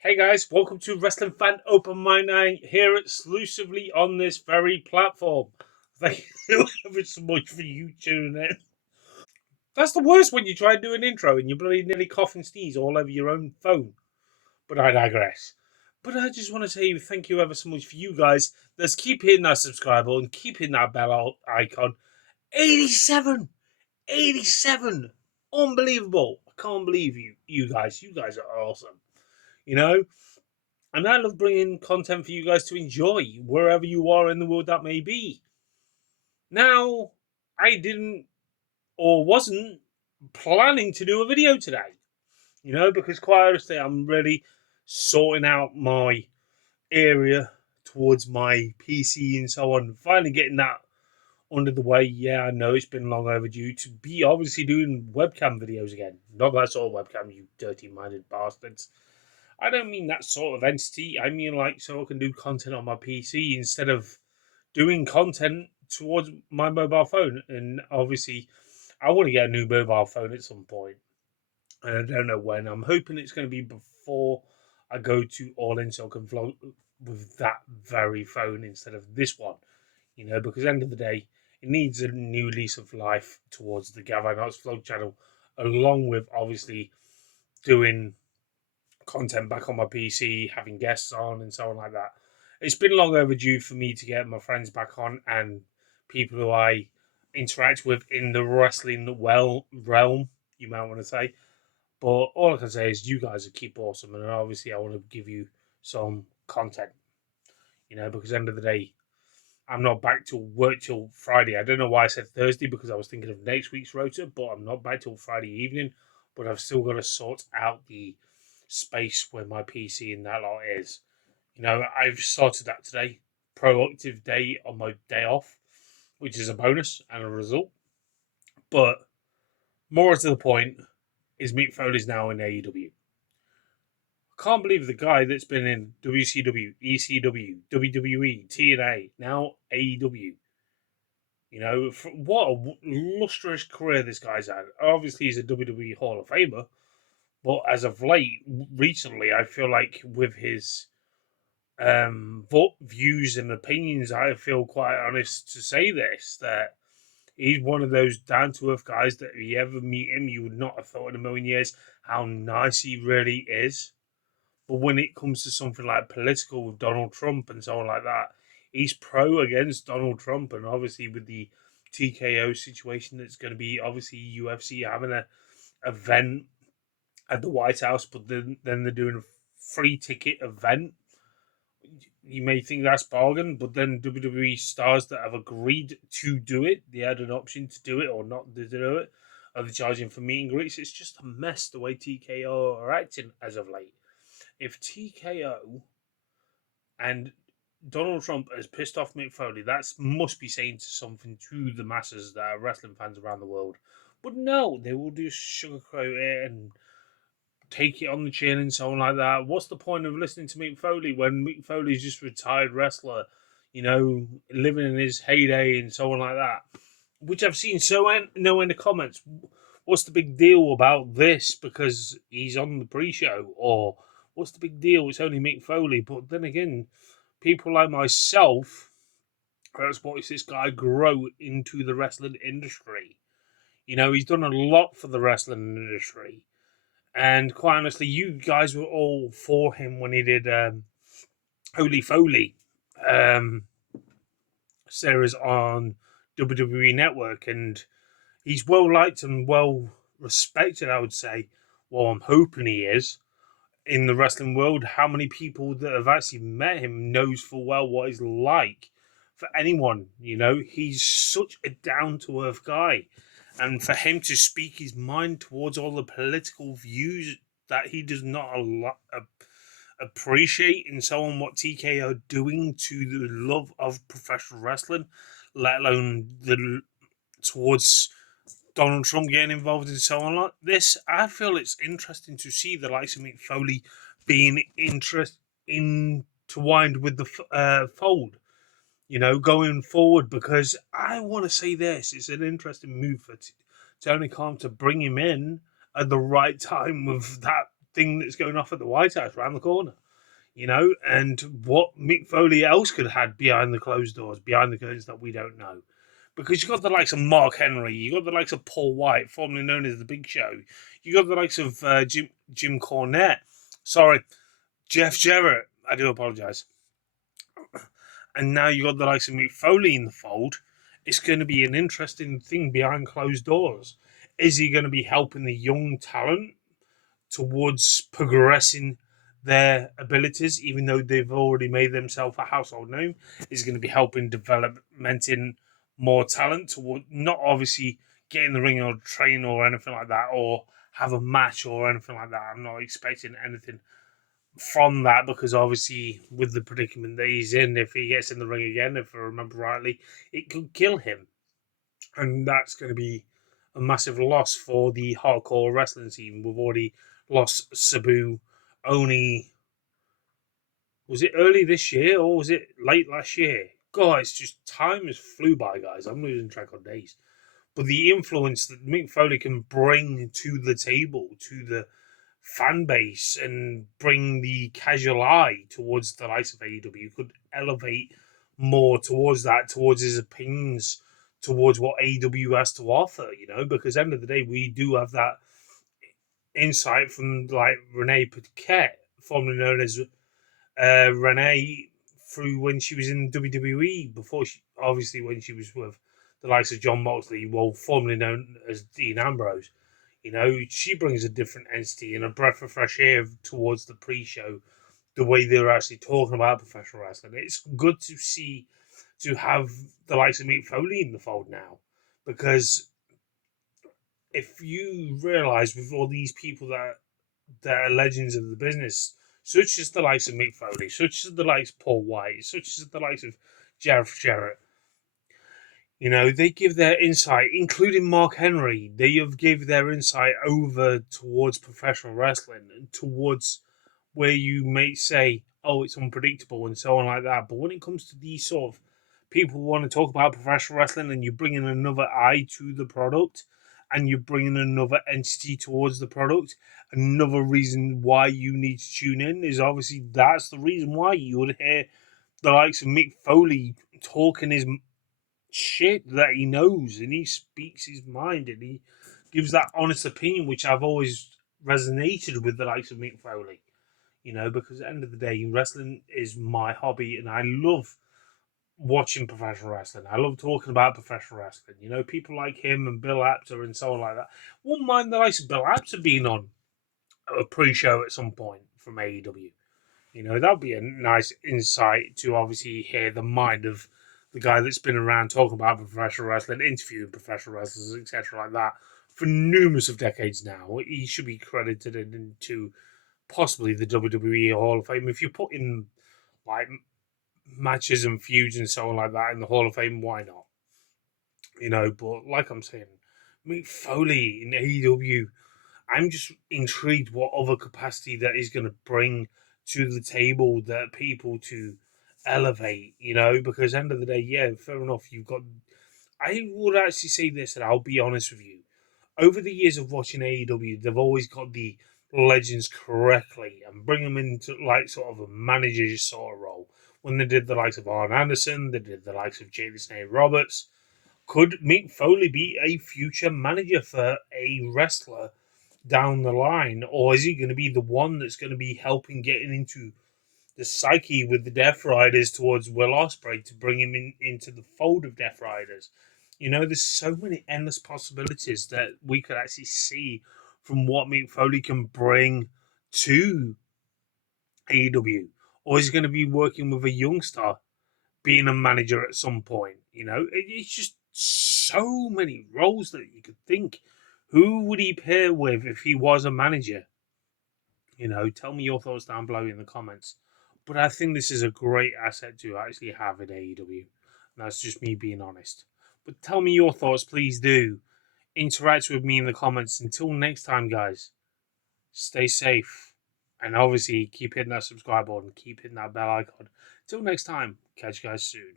Hey guys, welcome to Wrestling Fan Open Mind Night here exclusively on this very platform. Thank you ever so much for you tuning in. That's the worst when you try and do an intro and you bloody nearly cough and sneeze all over your own phone. But I digress. But I just want to say thank you ever so much for you guys. Let's keep hitting that subscribe button, keep hitting that bell icon. 87! 87! Unbelievable. I can't believe you guys. You guys are awesome. You know? And I love bringing content for you guys to enjoy wherever you are in the world that may be. Now, I didn't or wasn't planning to do a video today, because quite honestly, I'm really sorting out my area towards my PC and so on, finally getting that under the way. Yeah, I know it's been long overdue to be obviously doing webcam videos again. Not that sort of webcam, you dirty minded bastards. I don't mean that sort of entity. I mean like so I can do content on my PC instead of doing content towards my mobile phone. And obviously, I want to get a new mobile phone at some point, and I don't know when. I'm hoping it's going to be before I go to All In, so I can vlog with that very phone instead of this one. Because at the end of the day, it needs a new lease of life towards the Gavin Arts vlog channel, along with obviously doing content back on my PC, having guests on, and so on like that. It's been long overdue for me to get my friends back on and people who I interact with in the wrestling realm, you might want to say. But all I can say is you guys are keep awesome, and obviously I want to give you some content, because at the end of the day, I'm not back to work till Friday. I don't know why I said Thursday because I was thinking of next week's rota, but I'm not back till Friday evening. But I've still got to sort out the space where my PC and that lot is. I've started that today. Proactive day on my day off, which is a bonus and a result. But more to the point is Mick Foley's now in AEW. I can't believe the guy that's been in WCW, ECW, WWE, TNA, now AEW. What a lustrous career this guy's had. Obviously, he's a WWE Hall of Famer, but as of late, recently, I feel like with his views and opinions, I feel quite honest to say this that he's one of those down to earth guys that if you ever meet him, you would not have thought in a million years how nice he really is. But when it comes to something like political with Donald Trump and so on like that, he's pro against Donald Trump, and obviously with the TKO situation, that's going to be obviously UFC having a event at the White House, but then they're doing a free ticket event. You may think that's bargain, but then WWE stars that have agreed to do it, they had an option to do it or not to do it. Are they charging for meet and greets? It's just a mess the way TKO are acting as of late. If TKO and Donald Trump has pissed off Mick Foley, that must be saying something to the masses that are wrestling fans around the world. But no, they will just sugarcoat it and take it on the chin and so on like that. What's the point of listening to Mick Foley when Mick Foley's just a retired wrestler, living in his heyday and so on like that? Which I've seen no end of comments. What's the big deal about this because he's on the pre-show? Or what's the big deal? It's only Mick Foley. But then again, people like myself that's watched this guy grow into the wrestling industry. He's done a lot for the wrestling industry. And quite honestly, you guys were all for him when he did Holy Foley um, series on WWE Network. And he's well liked and well respected, I would say. Well, I'm hoping he is in the wrestling world. How many people that have actually met him knows full well what he's like. For anyone, he's such a down to earth guy, and for him to speak his mind towards all the political views that he does not appreciate, and so on, what TK are doing to the love of professional wrestling, let alone the towards Donald Trump getting involved in so on like this. I feel it's interesting to see the likes of Mick Foley being intertwined with the fold, going forward, because I want to say this. It's an interesting move for Tony Khan to bring him in at the right time with that thing that's going off at the White House around the corner. And what Mick Foley else could have had behind the closed doors, behind the curtains that we don't know. Because you've got the likes of Mark Henry, you've got the likes of Paul White, formerly known as The Big Show, you've got the likes of Jim Cornette, sorry, Jeff Jarrett, I do apologise. And now you've got the likes of Mick Foley in the fold. It's going to be an interesting thing behind closed doors. Is he going to be helping the young talent towards progressing their abilities, even though they've already made themselves a household name? Is going to be helping developmenting more talent toward not obviously get in the ring or train or anything like that, or have a match or anything like that. I'm not expecting anything from that because obviously with the predicament that he's in, if he gets in the ring again, if I remember rightly, it could kill him, and that's going to be a massive loss for the hardcore wrestling scene. We've already lost Sabu only, was it early this year or was it late last year? God, it's just time has flew by, guys. I'm losing track of days. But the influence that Mick Foley can bring to the table, to the fan base, and bring the casual eye towards the likes of AEW could elevate more towards that, towards his opinions, towards what AEW has to offer, because at the end of the day, we do have that insight from like Renee Paquette, formerly known as Renee, through when she was in WWE, before she, obviously when she was with the likes of John Moxley, well, formerly known as Dean Ambrose. She brings a different entity and a breath of fresh air towards the pre-show, the way they're actually talking about professional wrestling. It's good to see, to have the likes of Mick Foley in the fold now, because if you realise with all these people that are legends of the business, such as the likes of Mick Foley, such as the likes of Paul White, such as the likes of Jeff Jarrett, they give their insight, including Mark Henry. They have give their insight over towards professional wrestling and towards where you may say, oh, it's unpredictable and so on like that. But when it comes to these sort of people who want to talk about professional wrestling and you bring in another eye to the product and you bring in another entity towards the product, another reason why you need to tune in is obviously that's the reason why you would hear the likes of Mick Foley talking his shit that he knows, and he speaks his mind, and he gives that honest opinion, which I've always resonated with the likes of Mick Foley. Because at the end of the day, wrestling is my hobby, and I love watching professional wrestling. I love talking about professional wrestling. People like him and Bill Apter and so on like that. Wouldn't mind the likes of Bill Apter being on a pre-show at some point from AEW. That would be a nice insight to obviously hear the mind of the guy that's been around talking about professional wrestling, interviewing professional wrestlers, etc., like that, for numerous of decades now. He should be credited into possibly the WWE Hall of Fame. If you put in like matches and feuds and so on like that in the Hall of Fame, why not? But like I'm saying, Mick Foley in AEW, I'm just intrigued what other capacity that is going to bring to the table that people to elevate, because end of the day, yeah, fair enough. I would actually say this, and I'll be honest with you. Over the years of watching AEW, they've always got the legends correctly and bring them into like sort of a manager sort of role. When they did the likes of Arn Anderson, they did the likes of Jay the Snake Roberts. Could Mick Foley be a future manager for a wrestler down the line, or is he going to be the one that's going to be helping getting into the psyche with the Death Riders towards Will Ospreay to bring him into the fold of Death Riders? There's so many endless possibilities that we could actually see from what Mick Foley can bring to AEW. Or is he going to be working with a young star, being a manager at some point? It's just so many roles that you could think. Who would he pair with if he was a manager? Tell me your thoughts down below in the comments. But I think this is a great asset to actually have in AEW. And that's just me being honest. But tell me your thoughts, please do. Interact with me in the comments. Until next time, guys, stay safe. And obviously, keep hitting that subscribe button, keep hitting that bell icon. Until next time, catch you guys soon.